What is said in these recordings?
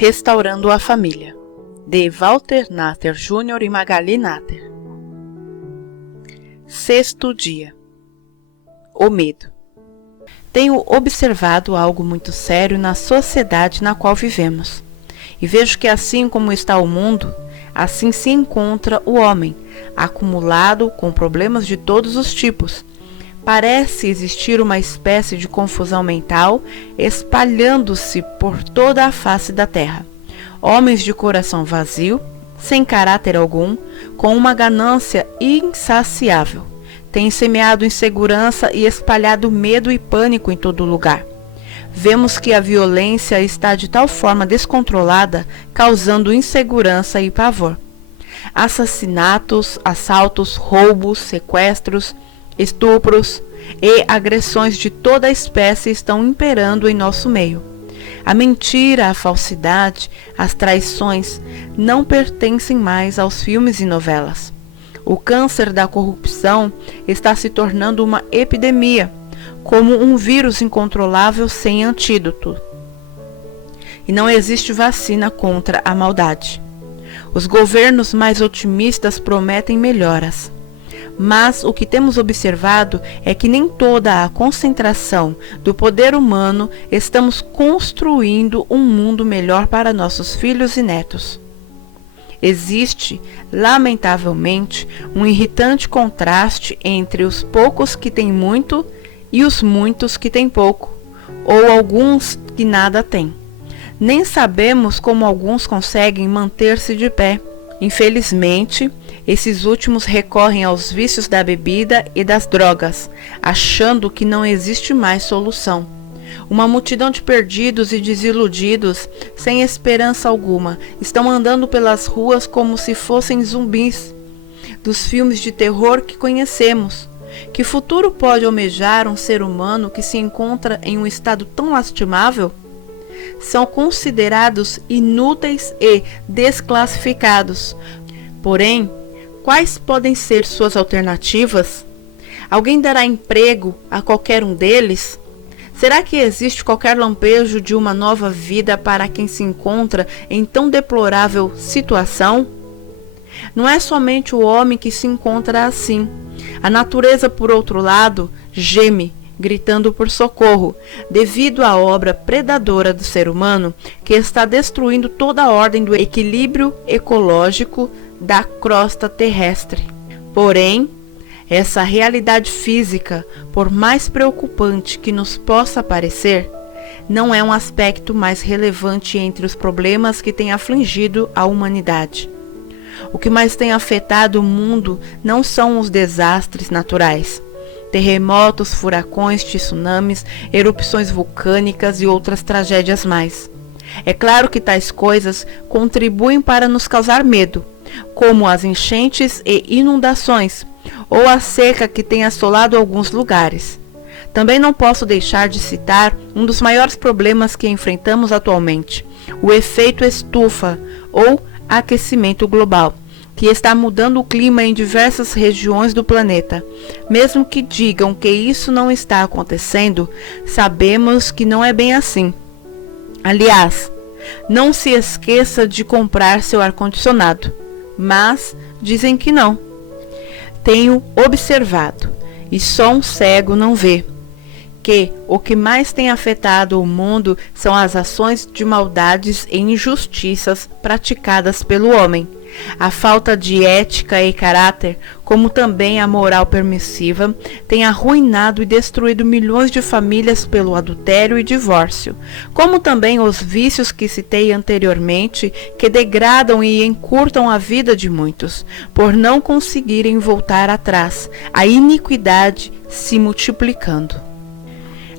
Restaurando a Família, de Walter Nather Jr. e Magali Nather. Sexto dia. O medo. Tenho observado algo muito sério na sociedade na qual vivemos, e vejo que assim como está o mundo, assim se encontra o homem, acumulado com problemas de todos os tipos. Parece existir uma espécie de confusão mental espalhando-se por toda a face da terra. Homens de coração vazio, sem caráter algum, com uma ganância insaciável, têm semeado insegurança e espalhado medo e pânico em todo lugar. Vemos que a violência está de tal forma descontrolada, causando insegurança e pavor. Assassinatos, assaltos, roubos, sequestros, estupros e agressões de toda a espécie estão imperando em nosso meio. A mentira, a falsidade, as traições não pertencem mais aos filmes e novelas. O câncer da corrupção está se tornando uma epidemia, como um vírus incontrolável sem antídoto. E não existe vacina contra a maldade. Os governos mais otimistas prometem melhoras. Mas o que temos observado é que nem toda a concentração do poder humano estamos construindo um mundo melhor para nossos filhos e netos. Existe, lamentavelmente, um irritante contraste entre os poucos que têm muito e os muitos que têm pouco, ou alguns que nada têm. Nem sabemos como alguns conseguem manter-se de pé. Infelizmente, esses últimos recorrem aos vícios da bebida e das drogas, achando que não existe mais solução. Uma multidão de perdidos e desiludidos, sem esperança alguma, estão andando pelas ruas como se fossem zumbis dos filmes de terror que conhecemos. Que futuro pode almejar um ser humano que se encontra em um estado tão lastimável? São considerados inúteis e desclassificados. Porém, quais podem ser suas alternativas? Alguém dará emprego a qualquer um deles? Será que existe qualquer lampejo de uma nova vida para quem se encontra em tão deplorável situação? Não é somente o homem que se encontra assim. A natureza, por outro lado, geme, gritando por socorro, devido à obra predadora do ser humano que está destruindo toda a ordem do equilíbrio ecológico da crosta terrestre. Porém, essa realidade física, por mais preocupante que nos possa parecer, não é um aspecto mais relevante entre os problemas que têm afligido a humanidade. O que mais tem afetado o mundo não são os desastres naturais, terremotos, furacões, tsunamis, erupções vulcânicas e outras tragédias mais. É claro que tais coisas contribuem para nos causar medo, como as enchentes e inundações, ou a seca que tem assolado alguns lugares. Também não posso deixar de citar um dos maiores problemas que enfrentamos atualmente, o efeito estufa, ou aquecimento global, que está mudando o clima em diversas regiões do planeta. Mesmo que digam que isso não está acontecendo, sabemos que não é bem assim. Aliás, não se esqueça de comprar seu ar-condicionado, mas dizem que não. Tenho observado, e só um cego não vê, que o que mais tem afetado o mundo são as ações de maldades e injustiças praticadas pelo homem. A falta de ética e caráter, como também a moral permissiva, tem arruinado e destruído milhões de famílias pelo adultério e divórcio, como também os vícios que citei anteriormente, que degradam e encurtam a vida de muitos, por não conseguirem voltar atrás, a iniquidade se multiplicando.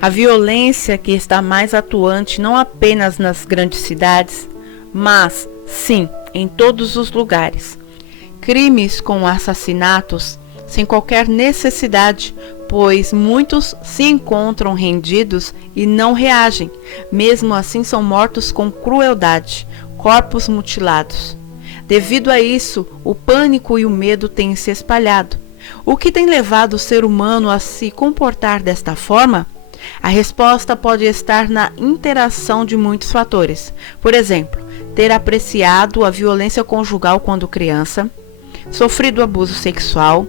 A violência que está mais atuante não apenas nas grandes cidades, mas, sim, em todos os lugares. Crimes com assassinatos sem qualquer necessidade, pois muitos se encontram rendidos e não reagem. Mesmo assim são mortos com crueldade, corpos mutilados. Devido a isso, o pânico e o medo têm se espalhado. O que tem levado o ser humano a se comportar desta forma? A resposta pode estar na interação de muitos fatores. Por exemplo, ter apreciado a violência conjugal quando criança, sofrido abuso sexual,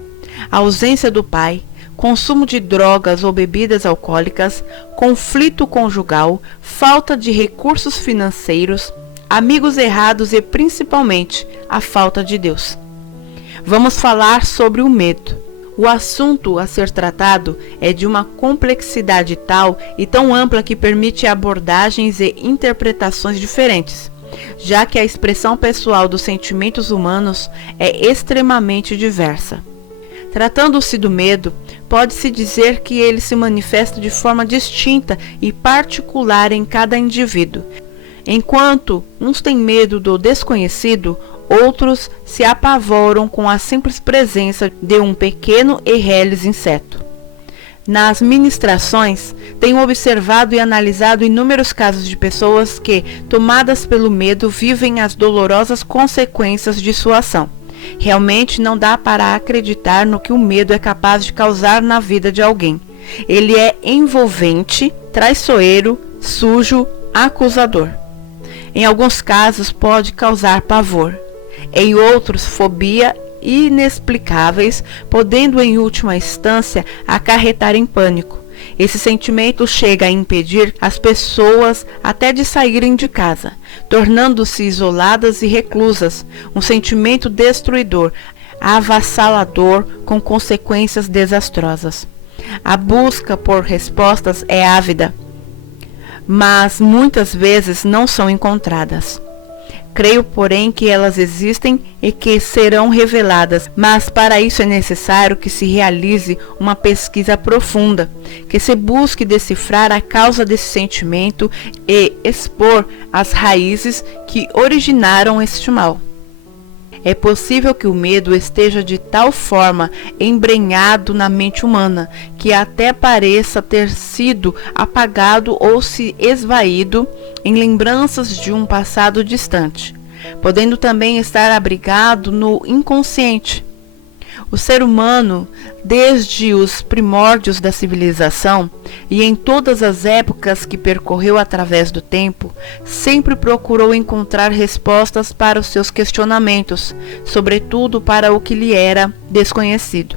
a ausência do pai, consumo de drogas ou bebidas alcoólicas, conflito conjugal, falta de recursos financeiros, amigos errados e, principalmente, a falta de Deus. Vamos falar sobre o medo. O assunto a ser tratado é de uma complexidade tal e tão ampla que permite abordagens e interpretações diferentes, já que a expressão pessoal dos sentimentos humanos é extremamente diversa. Tratando-se do medo, pode-se dizer que ele se manifesta de forma distinta e particular em cada indivíduo. Enquanto uns têm medo do desconhecido, outros se apavoram com a simples presença de um pequeno e reles inseto. Nas ministrações, tenho observado e analisado inúmeros casos de pessoas que, tomadas pelo medo, vivem as dolorosas consequências de sua ação. Realmente não dá para acreditar no que o medo é capaz de causar na vida de alguém. Ele é envolvente, traiçoeiro, sujo, acusador. Em alguns casos pode causar pavor, em outros fobia inexplicáveis, podendo em última instância acarretar em pânico. Esse sentimento chega a impedir as pessoas até de saírem de casa, tornando-se isoladas e reclusas, um sentimento destruidor, avassalador, com consequências desastrosas. A busca por respostas é ávida, mas muitas vezes não são encontradas. Creio, porém, que elas existem e que serão reveladas, mas para isso é necessário que se realize uma pesquisa profunda, que se busque decifrar a causa desse sentimento e expor as raízes que originaram este mal. É possível que o medo esteja de tal forma embrenhado na mente humana que até pareça ter sido apagado ou se esvaído em lembranças de um passado distante, podendo também estar abrigado no inconsciente. O ser humano, desde os primórdios da civilização e em todas as épocas que percorreu através do tempo, sempre procurou encontrar respostas para os seus questionamentos, sobretudo para o que lhe era desconhecido.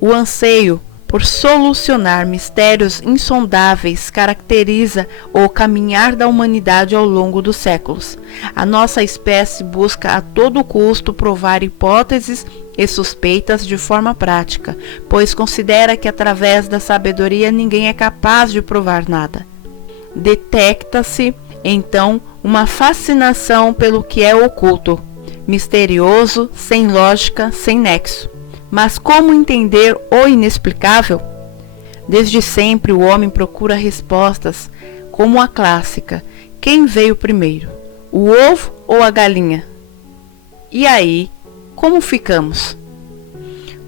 O anseio por solucionar mistérios insondáveis caracteriza o caminhar da humanidade ao longo dos séculos. A nossa espécie busca a todo custo provar hipóteses e suspeitas de forma prática, pois considera que através da sabedoria ninguém é capaz de provar nada. Detecta-se, então, uma fascinação pelo que é oculto, misterioso, sem lógica, sem nexo. Mas como entender o inexplicável? Desde sempre o homem procura respostas como a clássica: quem veio primeiro, o ovo ou a galinha? E aí, como ficamos?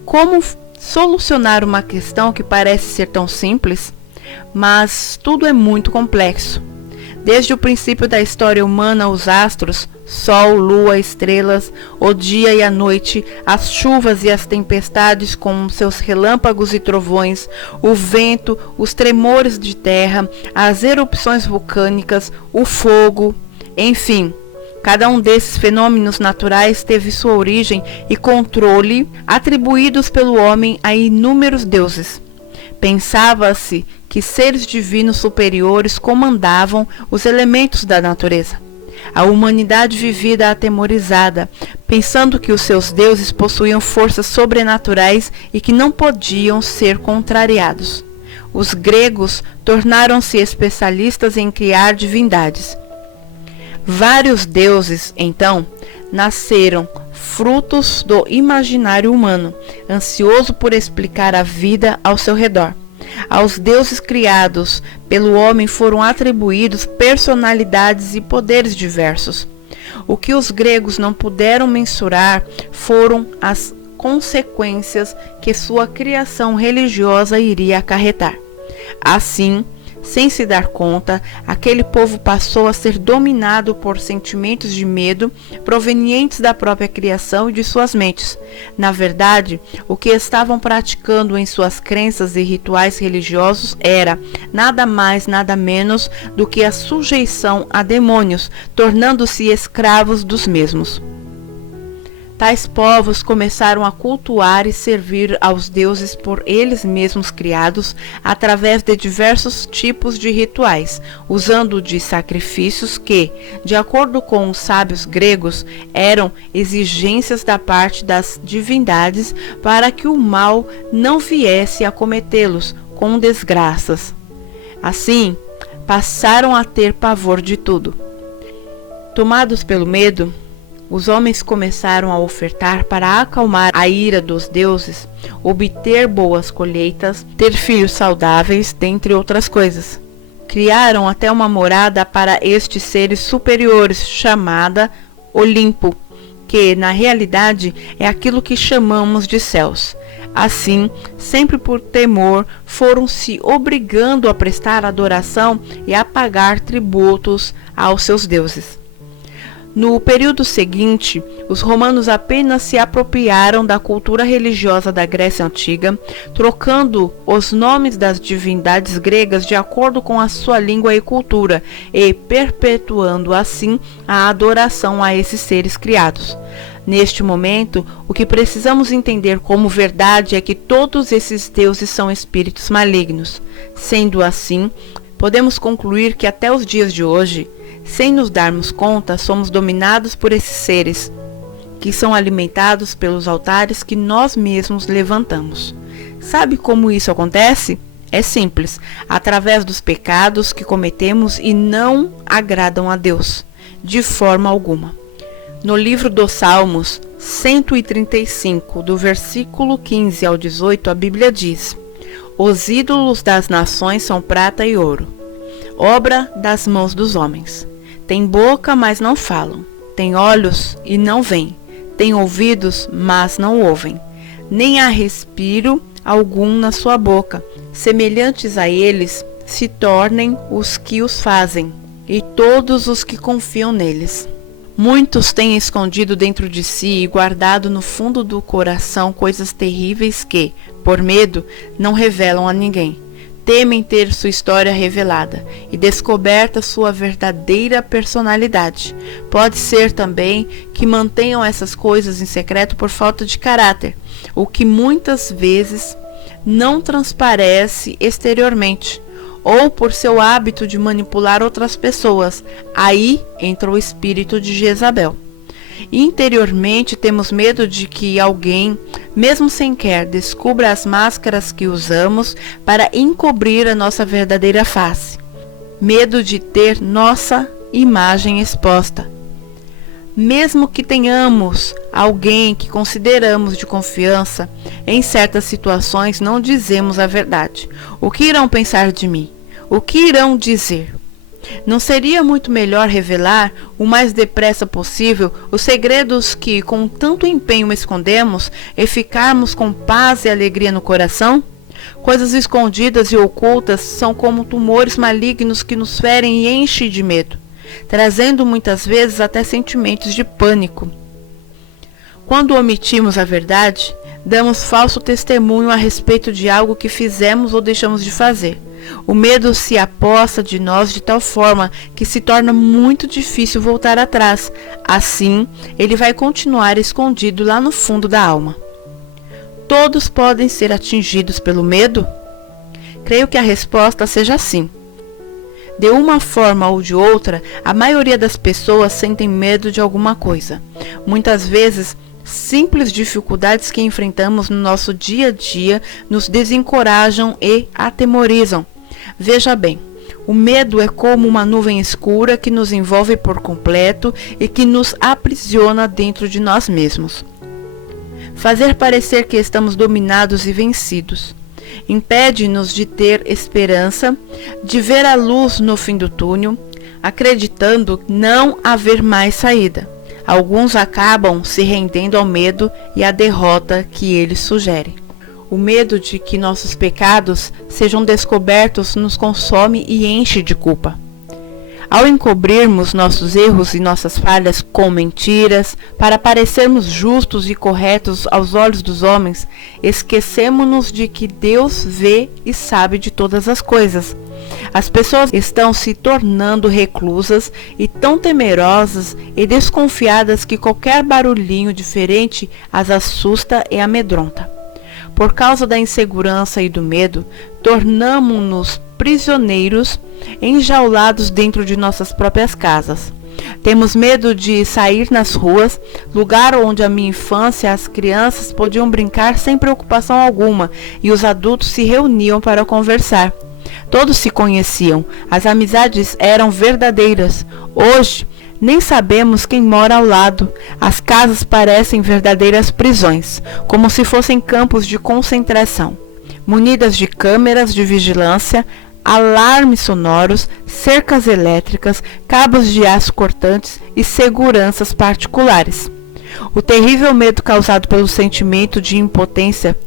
Como solucionar uma questão que parece ser tão simples? Mas tudo é muito complexo. Desde o princípio da história humana, os astros, sol, lua, estrelas, o dia e a noite, as chuvas e as tempestades com seus relâmpagos e trovões, o vento, os tremores de terra, as erupções vulcânicas, o fogo, enfim, cada um desses fenômenos naturais teve sua origem e controle atribuídos pelo homem a inúmeros deuses. Pensava-se que seres divinos superiores comandavam os elementos da natureza. A humanidade vivia atemorizada, pensando que os seus deuses possuíam forças sobrenaturais e que não podiam ser contrariados. Os gregos tornaram-se especialistas em criar divindades. Vários deuses, então, nasceram, frutos do imaginário humano, ansioso por explicar a vida ao seu redor. Aos deuses criados pelo homem foram atribuídos personalidades e poderes diversos. O que os gregos não puderam mensurar foram as consequências que sua criação religiosa iria acarretar. Assim, Sem se dar conta, aquele povo passou a ser dominado por sentimentos de medo provenientes da própria criação e de suas mentes. Na verdade, o que estavam praticando em suas crenças e rituais religiosos era nada mais, nada menos do que a sujeição a demônios, tornando-se escravos dos mesmos. Tais povos começaram a cultuar e servir aos deuses por eles mesmos criados através de diversos tipos de rituais, usando de sacrifícios que, de acordo com os sábios gregos, eram exigências da parte das divindades para que o mal não viesse a cometê-los com desgraças. Assim, passaram a ter pavor de tudo. Tomados pelo medo, os homens começaram a ofertar para acalmar a ira dos deuses, obter boas colheitas, ter filhos saudáveis, dentre outras coisas. Criaram até uma morada para estes seres superiores, chamada Olimpo, que na realidade é aquilo que chamamos de céus. Assim, sempre por temor, foram se obrigando a prestar adoração e a pagar tributos aos seus deuses. No período seguinte, os romanos apenas se apropriaram da cultura religiosa da Grécia Antiga, trocando os nomes das divindades gregas de acordo com a sua língua e cultura, e perpetuando assim a adoração a esses seres criados. Neste momento, o que precisamos entender como verdade é que todos esses deuses são espíritos malignos. Sendo assim, podemos concluir que até os dias de hoje, sem nos darmos conta, somos dominados por esses seres, que são alimentados pelos altares que nós mesmos levantamos. Sabe como isso acontece? É simples, através dos pecados que cometemos e não agradam a Deus, de forma alguma. No livro dos Salmos 135, do versículo 15 ao 18, a Bíblia diz: Os ídolos das nações são prata e ouro, obra das mãos dos homens. Tem boca, mas não falam. Tem olhos e não veem. Tem ouvidos, mas não ouvem. Nem há respiro algum na sua boca. Semelhantes a eles se tornem os que os fazem, e todos os que confiam neles. Muitos têm escondido dentro de si e guardado no fundo do coração coisas terríveis que, por medo, não revelam a ninguém. Temem ter sua história revelada e descoberta sua verdadeira personalidade. Pode ser também que mantenham essas coisas em secreto por falta de caráter, o que muitas vezes não transparece exteriormente, ou por seu hábito de manipular outras pessoas. Aí entra o espírito de Jezabel. Interiormente temos medo de que alguém, mesmo sem querer, descubra as máscaras que usamos para encobrir a nossa verdadeira face. Medo de ter nossa imagem exposta. Mesmo que tenhamos alguém que consideramos de confiança, em certas situações não dizemos a verdade. O que irão pensar de mim? O que irão dizer? Não seria muito melhor revelar o mais depressa possível os segredos que com tanto empenho escondemos e ficarmos com paz e alegria no coração? Coisas escondidas e ocultas são como tumores malignos que nos ferem e enchem de medo, trazendo muitas vezes até sentimentos de pânico. Quando omitimos a verdade, damos falso testemunho a respeito de algo que fizemos ou deixamos de fazer. O medo se apossa de nós de tal forma que se torna muito difícil voltar atrás. Assim, ele vai continuar escondido lá no fundo da alma. Todos podem ser atingidos pelo medo? Creio que a resposta seja sim. De uma forma ou de outra, a maioria das pessoas sentem medo de alguma coisa. Muitas vezes, simples dificuldades que enfrentamos no nosso dia a dia nos desencorajam e atemorizam. Veja bem, o medo é como uma nuvem escura que nos envolve por completo e que nos aprisiona dentro de nós mesmos. Fazer parecer que estamos dominados e vencidos. Impede-nos de ter esperança, de ver a luz no fim do túnel, acreditando não haver mais saída. Alguns acabam se rendendo ao medo e à derrota que ele sugere. O medo de que nossos pecados sejam descobertos nos consome e enche de culpa. Ao encobrirmos nossos erros e nossas falhas com mentiras, para parecermos justos e corretos aos olhos dos homens, esquecemos-nos de que Deus vê e sabe de todas as coisas. As pessoas estão se tornando reclusas e tão temerosas e desconfiadas que qualquer barulhinho diferente as assusta e amedronta. Por causa da insegurança e do medo, tornamo-nos prisioneiros, enjaulados dentro de nossas próprias casas. Temos medo de sair nas ruas, lugar onde a minha infância as crianças podiam brincar sem preocupação alguma e os adultos se reuniam para conversar. Todos se conheciam, as amizades eram verdadeiras. Hoje, nem sabemos quem mora ao lado. As casas parecem verdadeiras prisões, como se fossem campos de concentração, munidas de câmeras de vigilância, alarmes sonoros, cercas elétricas, cabos de aço cortantes e seguranças particulares. O terrível medo causado pelo sentimento de impotência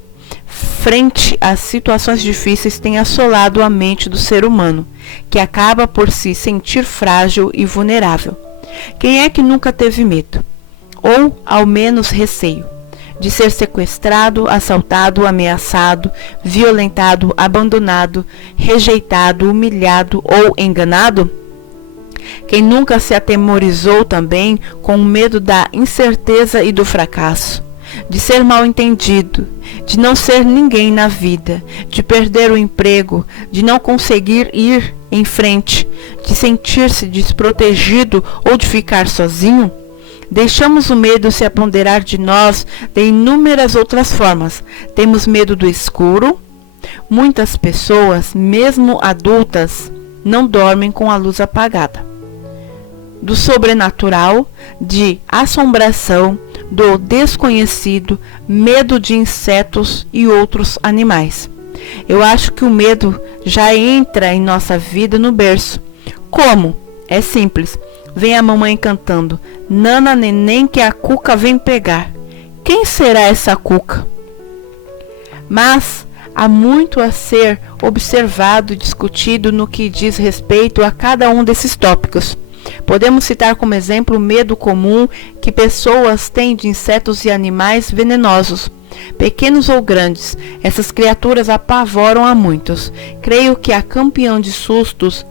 frente às situações difíceis tem assolado a mente do ser humano, que acaba por se sentir frágil e vulnerável. Quem é que nunca teve medo, ou ao menos receio, de ser sequestrado, assaltado, ameaçado, violentado, abandonado, rejeitado, humilhado ou enganado? Quem nunca se atemorizou também com o medo da incerteza e do fracasso, de ser mal entendido, de não ser ninguém na vida, de perder o emprego, de não conseguir ir em frente, de sentir-se desprotegido ou de ficar sozinho? Deixamos o medo se apoderar de nós de inúmeras outras formas. Temos medo do escuro. Muitas pessoas, mesmo adultas, não dormem com a luz apagada. Do sobrenatural, de assombração, do desconhecido, medo de insetos e outros animais. Eu acho que o medo já entra em nossa vida no berço. Como? É simples. Vem a mamãe cantando: "Nana, neném, que a cuca vem pegar". Quem será essa cuca? Mas há muito a ser observado e discutido no que diz respeito a cada um desses tópicos. Podemos citar como exemplo o medo comum que pessoas têm de insetos e animais venenosos. Pequenos ou grandes, essas criaturas apavoram a muitos. Creio que a campeã de sustos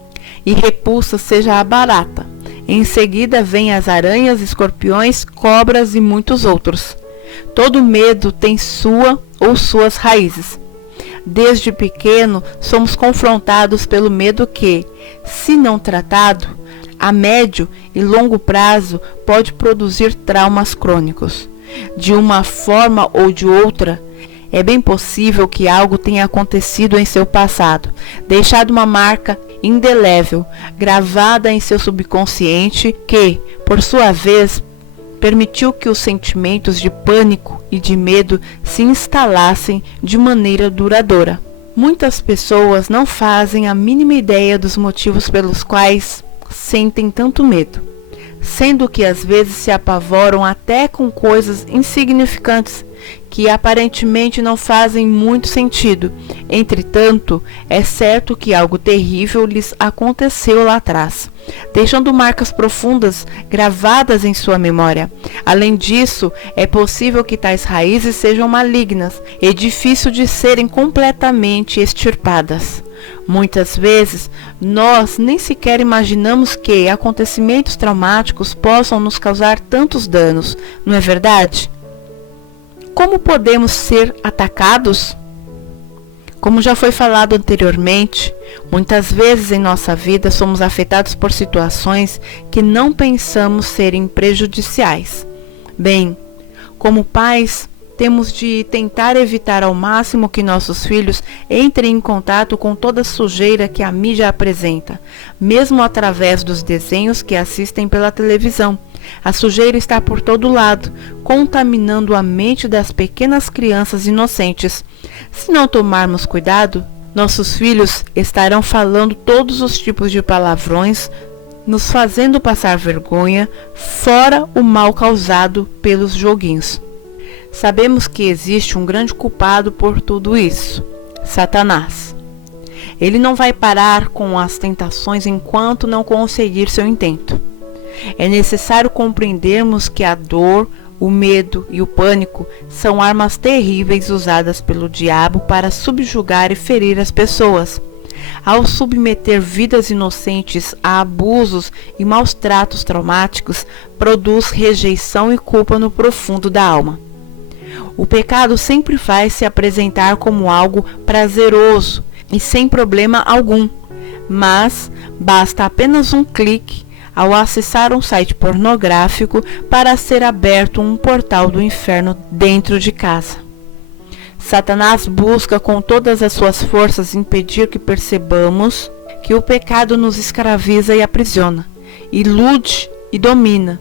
e repulsas seja a barata. Em seguida vêm as aranhas, escorpiões, cobras e muitos outros. Todo medo tem sua ou suas raízes. Desde pequeno somos confrontados pelo medo que, se não tratado, a médio e longo prazo pode produzir traumas crônicos. De uma forma ou de outra, é bem possível que algo tenha acontecido em seu passado, deixado uma marca indelével, gravada em seu subconsciente, que, por sua vez, permitiu que os sentimentos de pânico e de medo se instalassem de maneira duradoura. Muitas pessoas não fazem a mínima ideia dos motivos pelos quais sentem tanto medo, sendo que às vezes se apavoram até com coisas insignificantes que aparentemente não fazem muito sentido. Entretanto, é certo que algo terrível lhes aconteceu lá atrás, deixando marcas profundas gravadas em sua memória. Além disso, é possível que tais raízes sejam malignas e difícil de serem completamente extirpadas. Muitas vezes, nós nem sequer imaginamos que acontecimentos traumáticos possam nos causar tantos danos, não é verdade? Como podemos ser atacados? Como já foi falado anteriormente, muitas vezes em nossa vida somos afetados por situações que não pensamos serem prejudiciais. Bem, como pais, temos de tentar evitar ao máximo que nossos filhos entrem em contato com toda a sujeira que a mídia apresenta, mesmo através dos desenhos que assistem pela televisão. A sujeira está por todo lado, contaminando a mente das pequenas crianças inocentes. Se não tomarmos cuidado, nossos filhos estarão falando todos os tipos de palavrões, nos fazendo passar vergonha, fora o mal causado pelos joguinhos. Sabemos que existe um grande culpado por tudo isso: Satanás. Ele não vai parar com as tentações enquanto não conseguir seu intento. É necessário compreendermos que a dor, o medo e o pânico são armas terríveis usadas pelo diabo para subjugar e ferir as pessoas. Ao submeter vidas inocentes a abusos e maus tratos traumáticos, produz rejeição e culpa no profundo da alma. O pecado sempre vai se apresentar como algo prazeroso e sem problema algum, mas basta apenas um clique ao acessar um site pornográfico para ser aberto um portal do inferno dentro de casa. Satanás busca com todas as suas forças impedir que percebamos que o pecado nos escraviza e aprisiona, ilude e domina,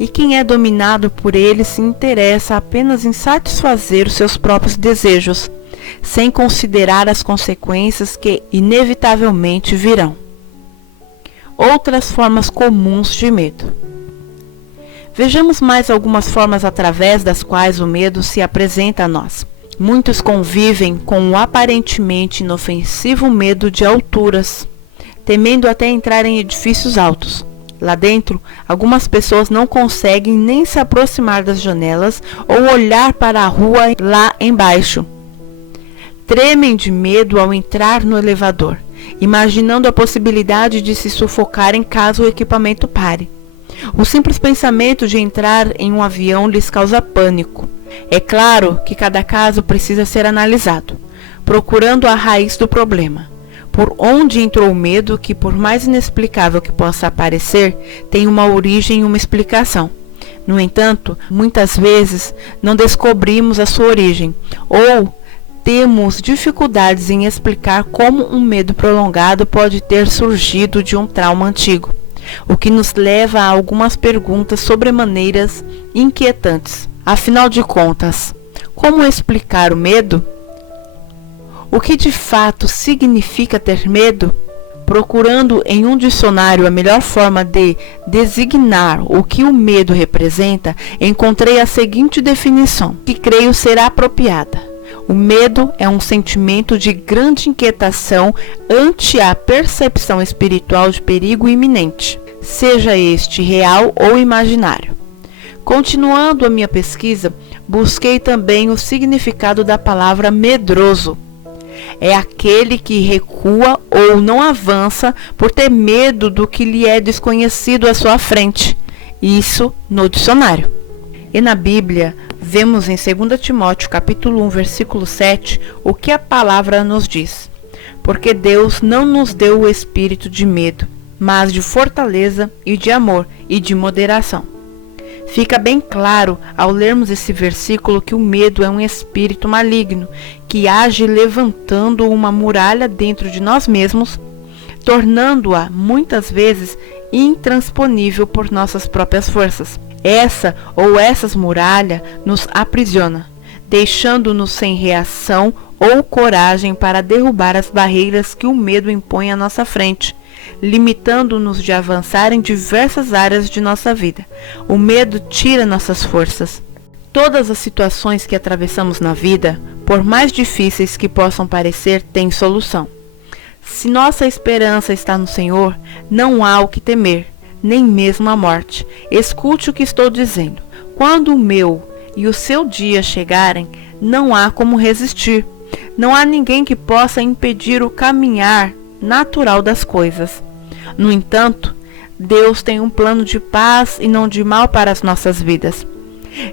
e quem é dominado por ele se interessa apenas em satisfazer os seus próprios desejos, sem considerar as consequências que inevitavelmente virão. Outras formas comuns de medo. Vejamos mais algumas formas através das quais o medo se apresenta a nós. Muitos convivem com o aparentemente inofensivo medo de alturas, temendo até entrar em edifícios altos. Lá dentro, algumas pessoas não conseguem nem se aproximar das janelas ou olhar para a rua lá embaixo. Tremem de medo ao entrar no elevador, imaginando a possibilidade de se sufocarem caso o equipamento pare. O simples pensamento de entrar em um avião lhes causa pânico. É claro que cada caso precisa ser analisado, procurando a raiz do problema. Por onde entrou o medo, que por mais inexplicável que possa parecer, tem uma origem e uma explicação. No entanto, muitas vezes não descobrimos a sua origem, ou temos dificuldades em explicar como um medo prolongado pode ter surgido de um trauma antigo, o que nos leva a algumas perguntas sobremaneiras inquietantes. Afinal de contas, como explicar o medo? O que de fato significa ter medo? Procurando em um dicionário a melhor forma de designar o que o medo representa, encontrei a seguinte definição, que creio ser apropriada. O medo é um sentimento de grande inquietação ante a percepção espiritual de perigo iminente, seja este real ou imaginário. Continuando a minha pesquisa, busquei também o significado da palavra medroso. É aquele que recua ou não avança por ter medo do que lhe é desconhecido à sua frente. Isso no dicionário. E na Bíblia, vemos em 2 Timóteo capítulo 1, versículo 7, o que a palavra nos diz. Porque Deus não nos deu o espírito de medo, mas de fortaleza e de amor e de moderação. Fica bem claro ao lermos esse versículo que o medo é um espírito maligno que age levantando uma muralha dentro de nós mesmos, tornando-a muitas vezes intransponível por nossas próprias forças. Essa ou essas muralhas nos aprisiona, deixando-nos sem reação ou coragem para derrubar as barreiras que o medo impõe à nossa frente, limitando-nos de avançar em diversas áreas de nossa vida. O medo tira nossas forças. Todas as situações que atravessamos na vida, por mais difíceis que possam parecer, têm solução. Se nossa esperança está no Senhor, não há o que temer, nem mesmo a morte. Escute o que estou dizendo. Quando o meu e o seu dia chegarem, não há como resistir. Não há ninguém que possa impedir o caminhar natural das coisas. No entanto, Deus tem um plano de paz e não de mal para as nossas vidas.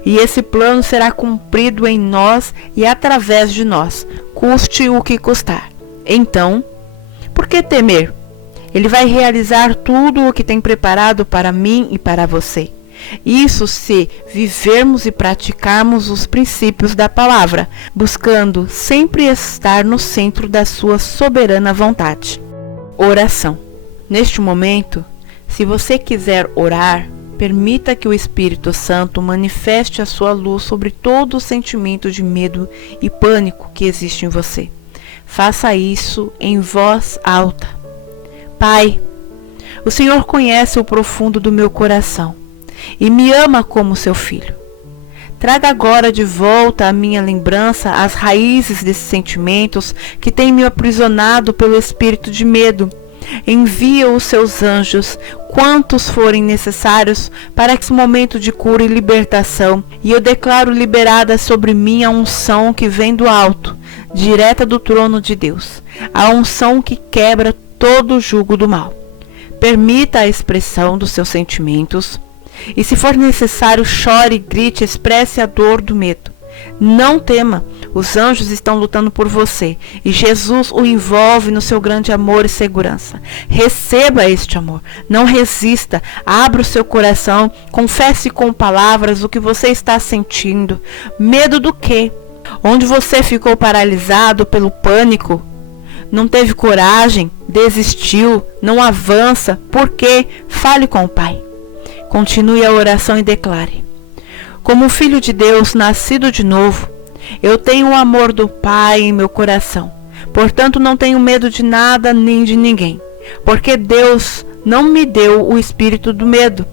E esse plano será cumprido em nós e através de nós, custe o que custar. Então, por que temer? Ele vai realizar tudo o que tem preparado para mim e para você. Isso se vivermos e praticarmos os princípios da palavra, buscando sempre estar no centro da sua soberana vontade. Oração. Neste momento, se você quiser orar, permita que o Espírito Santo manifeste a sua luz sobre todo o sentimento de medo e pânico que existe em você. Faça isso em voz alta. Pai, o Senhor conhece o profundo do meu coração e me ama como seu filho. Traga agora de volta à minha lembrança as raízes desses sentimentos que têm me aprisionado pelo espírito de medo. Envia os seus anjos, quantos forem necessários, para esse momento de cura e libertação, e eu declaro liberada sobre mim a unção que vem do alto, direta do trono de Deus, a unção que quebra todo o jugo do mal. Permita a expressão dos seus sentimentos, e se for necessário, chore, grite, expresse a dor do medo. Não tema, os anjos estão lutando por você e Jesus o envolve no seu grande amor e segurança. Receba este amor, não resista, abra o seu coração, confesse com palavras o que você está sentindo. Medo do quê? Onde você ficou paralisado pelo pânico? Não teve coragem? Desistiu? Não avança? Por quê? Fale com o Pai. Continue a oração e declare: como filho de Deus, nascido de novo, eu tenho o amor do Pai em meu coração. Portanto, não tenho medo de nada nem de ninguém. Porque Deus não me deu o espírito do medo,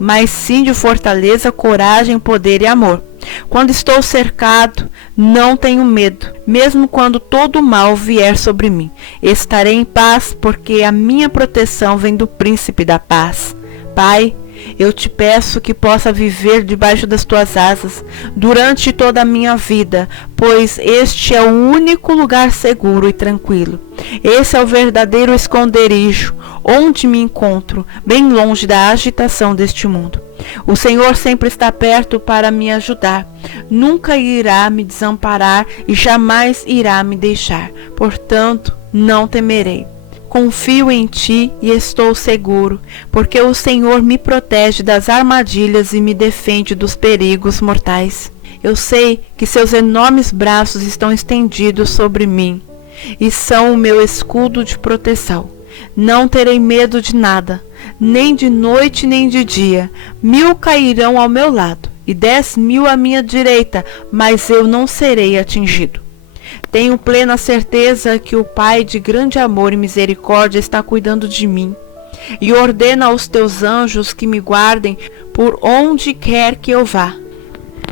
mas sim de fortaleza, coragem, poder e amor. Quando estou cercado, não tenho medo, mesmo quando todo o mal vier sobre mim. Estarei em paz, porque a minha proteção vem do Príncipe da Paz. Pai, eu te peço que possa viver debaixo das tuas asas durante toda a minha vida, pois este é o único lugar seguro e tranquilo. Esse é o verdadeiro esconderijo, onde me encontro, bem longe da agitação deste mundo. O Senhor sempre está perto para me ajudar, nunca irá me desamparar e jamais irá me deixar. Portanto, não temerei. Confio em ti e estou seguro, porque o Senhor me protege das armadilhas e me defende dos perigos mortais. Eu sei que seus enormes braços estão estendidos sobre mim e são o meu escudo de proteção. Não terei medo de nada, nem de noite nem de dia. 1000 cairão ao meu lado e 10.000 à minha direita, mas eu não serei atingido. Tenho plena certeza que o Pai de grande amor e misericórdia está cuidando de mim, e ordena aos teus anjos que me guardem por onde quer que eu vá.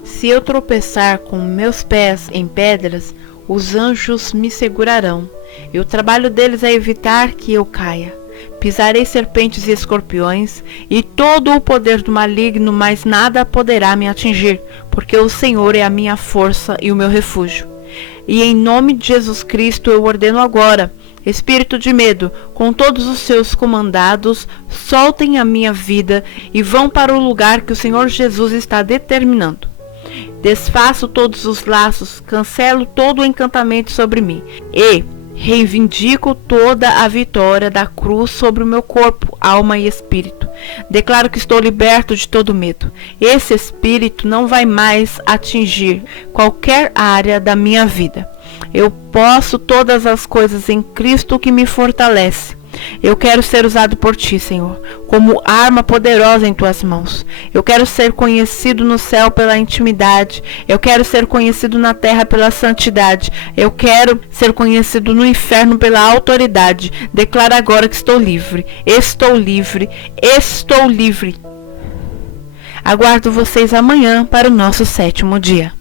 Se eu tropeçar com meus pés em pedras, os anjos me segurarão, e o trabalho deles é evitar que eu caia. Pisarei serpentes e escorpiões, e todo o poder do maligno, mas nada poderá me atingir, porque o Senhor é a minha força e o meu refúgio. E em nome de Jesus Cristo eu ordeno agora, espírito de medo, com todos os seus comandados, soltem a minha vida e vão para o lugar que o Senhor Jesus está determinando. Desfaço todos os laços, cancelo todo o encantamento sobre mim e reivindico toda a vitória da cruz sobre o meu corpo, alma e espírito. Declaro que estou liberto de todo medo. Esse espírito não vai mais atingir qualquer área da minha vida. Eu posso todas as coisas em Cristo que me fortalece. Eu quero ser usado por ti, Senhor, como arma poderosa em tuas mãos. Eu quero ser conhecido no céu pela intimidade. Eu quero ser conhecido na terra pela santidade. Eu quero ser conhecido no inferno pela autoridade. Declaro agora que estou livre. Estou livre. Estou livre. Aguardo vocês amanhã para o nosso 7º dia.